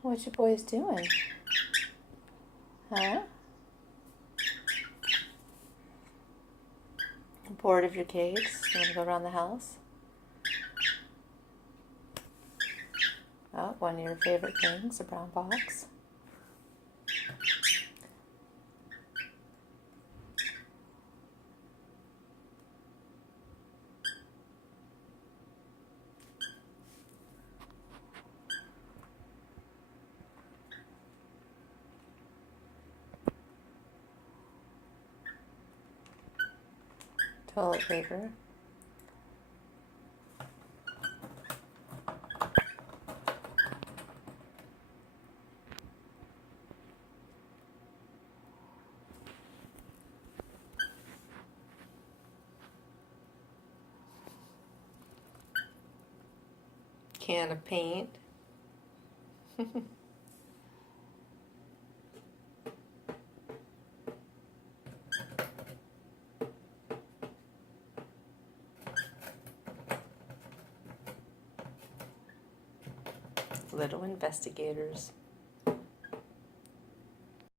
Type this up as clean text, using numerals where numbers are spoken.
What you boys doing? Huh? Bored of your caves? You want to go around the house? Oh, one of your favorite things, a brown box. Toilet paper. Can of paint. Little investigators.